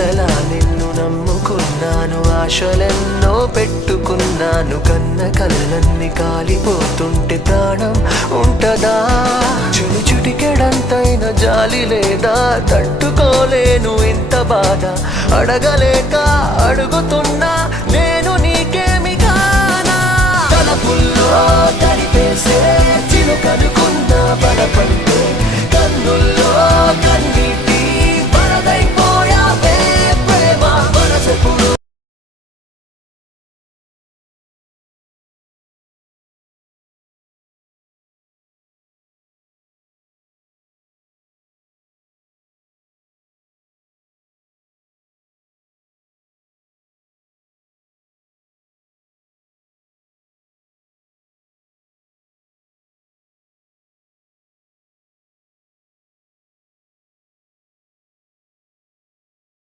ఇంతలా నిన్ను నమ్ముకున్నాను, ఆశలెన్నో పెట్టుకున్నాను. కన్న కళ్ళన్ని కాలిపోతుంటే ప్రాణం ఉంటదా? చుడి చుటికెడంతైన జాలి లేదా? తట్టుకోలేను ఇంత బాధ, అడగలేక అడుగుతున్నా నేను నీకేమి కానా? తలపుల్లో తడిపేసే చిలుకనుకున్న బలపడితే కన్నుల్లో కన్నీట